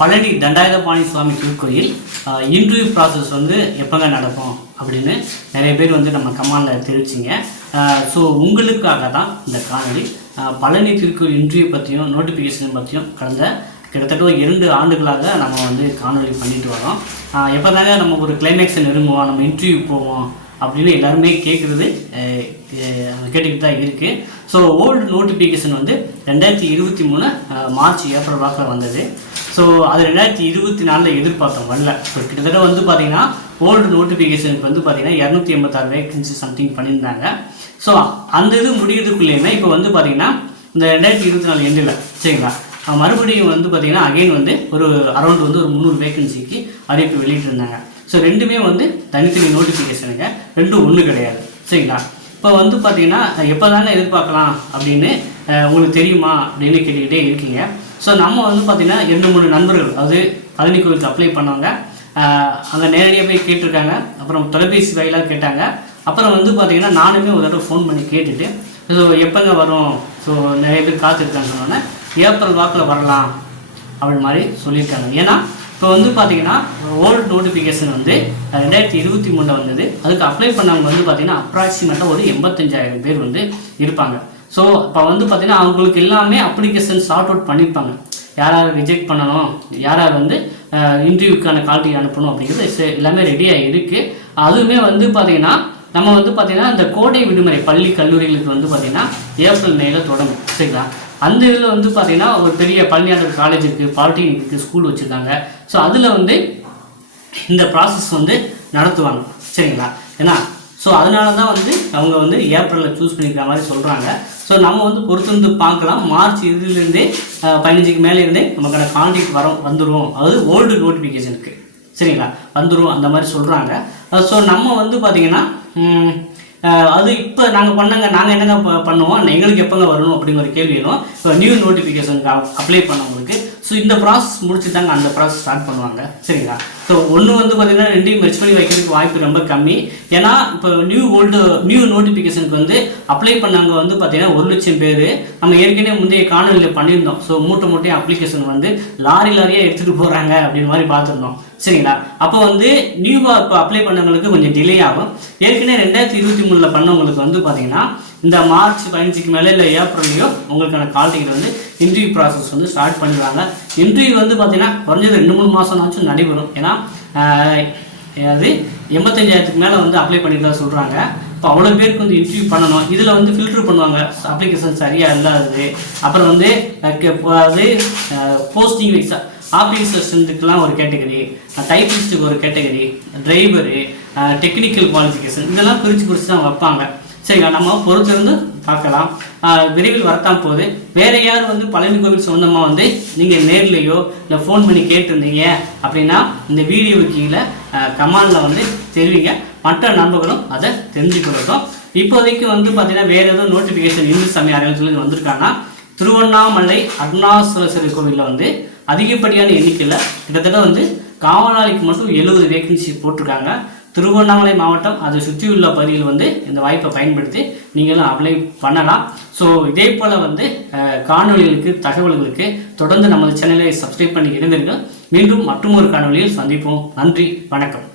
பழனி தண்டாயுதபாணி சுவாமி திருக்கோயில் interview process வந்து எப்போங்க நடக்கும் அப்படின்னு நிறைய பேர் வந்து நம்ம கமெண்டில் தெரிவிச்சிங்க. ஸோ உங்களுக்காக தான் இந்த காணொலி. பழனி திருக்கோயில் இன்டர்வியூ பற்றியும் நோட்டிஃபிகேஷன் பற்றியும் கடந்த கிட்டத்தட்ட ஒரு 2 ஆண்டுகளாக நம்ம வந்து காணொலி பண்ணிட்டு வரோம். எப்போ தாங்க நம்ம ஒரு கிளைமேக்ஸை நெருங்குவோம், நம்ம இன்டர்வியூ போவோம் அப்படின்னு எல்லாருமே கேட்டுக்கிட்டு தான் இருக்குது. ஸோ ஓல்டு நோட்டிஃபிகேஷன் வந்து 2023 மார்ச் ஏப்ரல் வாக்கில் வந்தது. ஸோ அது 2024 எதிர்பார்த்தோம் வரல. ஸோ கிட்டத்தட்ட வந்து பார்த்திங்கன்னா ஓல்டு நோட்டிஃபிகேஷனுக்கு வந்து பார்த்திங்கன்னா 286 வேகன்சி சம்திங் பண்ணியிருந்தாங்க. ஸோ அந்த இது முடிகிறதுக்குள்ளேயுமே இப்போ வந்து பார்த்திங்கன்னா இந்த 2024 எண்டில் சரிங்களா மறுபடியும் வந்து பார்த்திங்கன்னா அகைன் வந்து ஒரு அரௌண்ட் வந்து ஒரு 300 வேகன்சிக்கு அறிவிப்பு வெளியிட்டிருந்தாங்க. ஸோ ரெண்டுமே வந்து தனித்தனி நோட்டிஃபிகேஷனுங்க, ரெண்டும் ஒன்று கிடையாது சரிங்களா. இப்போ வந்து பார்த்திங்கன்னா எப்போ தானே எதிர்பார்க்கலாம் அப்படின்னு உங்களுக்கு தெரியுமா அப்படின்னு கேட்டுக்கிட்டே இருக்கீங்க. ஸோ நம்ம வந்து பார்த்திங்கன்னா 2-3 நண்பர்கள் அதாவது பழனி கோவிலுக்கு அப்ளை பண்ணவங்க அங்கே நேரடியாக போய் கேட்டிருக்காங்க. அப்புறம் தொலைபேசி வாயிலாக கேட்டாங்க. அப்புறம் வந்து பார்த்திங்கன்னா நானுமே ஒரு தடவை ஃபோன் பண்ணி கேட்டுட்டு ஸோ எப்போங்க வரும், ஸோ நிறைய பேர் காத்திருக்காங்க சொன்னோன்னே ஏப்ரல் வாக்கில் வரலாம் அப்படி மாதிரி சொல்லியிருக்காங்க. ஏன்னா இப்போ வந்து பார்த்திங்கன்னா ஓல்டு நோட்டிஃபிகேஷன் வந்து 2023 வந்தது. அதுக்கு அப்ளை பண்ணவங்க வந்து பார்த்திங்கன்னா அப்ராக்சிமேட்டாக ஒரு 85,000 பேர் வந்து இருப்பாங்க. ஸோ இப்போ வந்து பார்த்திங்கன்னா அவங்களுக்கு எல்லாமே அப்ளிகேஷன் சார்ட் அவுட் பண்ணியிருப்பாங்க. யார் யார் ரிஜெக்ட் பண்ணணும், யார் யார் வந்து இன்டர்வியூக்கான கால்ட்டி அனுப்பணும் அப்படிங்கிறது எல்லாமே ரெடியாக இருக்குது. அதுவுமே வந்து பார்த்திங்கன்னா நம்ம வந்து பார்த்திங்கன்னா இந்த கோடை விடுமுறை பள்ளி கல்லூரிகளுக்கு வந்து பார்த்திங்கன்னா ஏப்ரல் மேல தொடங்கும் சரிங்களா. அந்த இதில் வந்து பார்த்திங்கன்னா ஒரு பெரிய பழனியாண்டவர் காலேஜ் இருக்குது, பாலிடெக்னிக் இருக்குது, ஸ்கூல் வச்சுருக்காங்க. ஸோ அதில் வந்து இந்த ப்ராசஸ் வந்து நடத்துவாங்க சரிங்களா. ஏன்னா ஸோ அதனால தான் வந்து அவங்க வந்து ஏப்ரலில் சூஸ் பண்ணிக்கிற மாதிரி சொல்கிறாங்க. ஸோ நம்ம வந்து பொறுத்து பார்க்கலாம். மார்ச் இதிலேருந்தே 15க்கு மேலே இருந்தே நமக்கான கான்டாக்ட் வந்துடும். அதாவது ஓல்டு நோட்டிஃபிகேஷனுக்கு சரிங்களா வந்துடும் அந்த மாதிரி சொல்கிறாங்க. ஸோ நம்ம வந்து பார்த்திங்கன்னா அது இப்போ நாங்கள் என்னங்க பண்ணுவோம், எங்களுக்கு எப்போங்க வரணும் அப்படிங்கிற ஒரு கேள்வி வரும். இப்போ நியூ நோட்டிஃபிகேஷனுக்கு அப்ளை பண்ணவங்களுக்கு ஸோ இந்த ப்ராசஸ் முடிச்சு தாங்க அந்த ப்ராசஸ் ஸ்டார்ட் பண்ணுவாங்க சரிங்களா. ஸோ ஒன்று வந்து பார்த்திங்கன்னா ரெண்டையும் மெர்ஜ் பண்ணி வைக்கிறதுக்கு வாய்ப்பு ரொம்ப கம்மி. ஏன்னா இப்போ நியூ நோட்டிஃபிகேஷனுக்கு வந்து அப்ளை பண்ணவங்க வந்து பார்த்திங்கன்னா 1,00,000 பேர். நம்ம ஏற்கனவே முந்தைய காணொலியில் பண்ணியிருந்தோம். ஸோ மூட்டையும் அப்ளிகேஷன் வந்து லாரியாக எடுத்துகிட்டு போகிறாங்க அப்படின்னு மாதிரி பார்த்துருந்தோம் சரிங்களா. அப்போ வந்து நியூவாக இப்போ அப்ளை பண்ணவங்களுக்கு கொஞ்சம் டிலே ஆகும். ஏற்கனவே 2023 பண்ணவங்களுக்கு வந்து பார்த்திங்கன்னா இந்த மார்ச் 15க்கு மேலே இல்லை ஏப்ரல்லையோ உங்களுக்கான கால் டிக்கெட் வந்து இன்டர்வியூ ப்ராசஸ் வந்து ஸ்டார்ட் பண்ணிடுவாங்க. இன்டர்வியூ வந்து பார்த்திங்கன்னா குறைஞ்சது 2-3 மாதம்னாச்சும் நடைபெறும். ஏன்னா அது 85,000க்கு மேலே வந்து அப்ளை பண்ணிட்டு சொல்கிறாங்க. இப்போ அவ்வளோ பேருக்கு வந்து இன்டர்வியூ பண்ணணும். இதில் வந்து ஃபில்ட்ரு பண்ணுவாங்க, அப்ளிகேஷன் சரியாக இல்லாதது. அப்புறம் வந்து அது போஸ்டிங் வைஸாக ஆஃபீஸர்ஸுக்கெலாம் ஒரு கேட்டகரி, டைப்பிஸ்ட்டுக்கு ஒரு கேட்டகரி, டிரைவரு, டெக்னிக்கல் குவாலிஃபிகேஷன் இதெல்லாம் பிரித்து தான் வைப்பாங்க சரிங்களா. நம்ம பொறுத்திருந்து பார்க்கலாம். விரைவில் வரத்தான் போகுது. வேறு யார் வந்து பழனி கோவில் சொந்தமாக வந்து நீங்கள் நேர்லையோ இல்லை ஃபோன் பண்ணி கேட்டிருந்தீங்க அப்படின்னா இந்த வீடியோவுக்கு கீழே கமெண்டில் வந்து தெரிவிங்க. மற்ற நண்பர்களும் அதை தெரிஞ்சுக்கிறோம். இப்போதைக்கு வந்து பார்த்திங்கன்னா வேறு எதுவும் நோட்டிஃபிகேஷன் இந்து சமய அறநிலையத்துலேருந்து வந்திருக்காங்கன்னா திருவண்ணாமலை அருணாசலேஸ்வரர் கோவிலில் வந்து அதிகப்படியான எண்ணிக்கையில் கிட்டத்தட்ட வந்து காவலாளிக்கு மட்டும் 70 வேகன்சி போட்டிருக்காங்க. திருவண்ணாமலை மாவட்டம் அதை சுற்றியுள்ள பகுதியில் வந்து இந்த வாய்ப்பை பயன்படுத்தி நீங்களும் அப்ளை பண்ணலாம். ஸோ இதே போல் வந்து காணொலிகளுக்கு தகவல்களுக்கு தொடர்ந்து நமது சேனலை சப்ஸ்கிரைப் பண்ணி இருந்தீர்கள். மீண்டும் மற்றொரு காணொலியில் சந்திப்போம். நன்றி, வணக்கம்.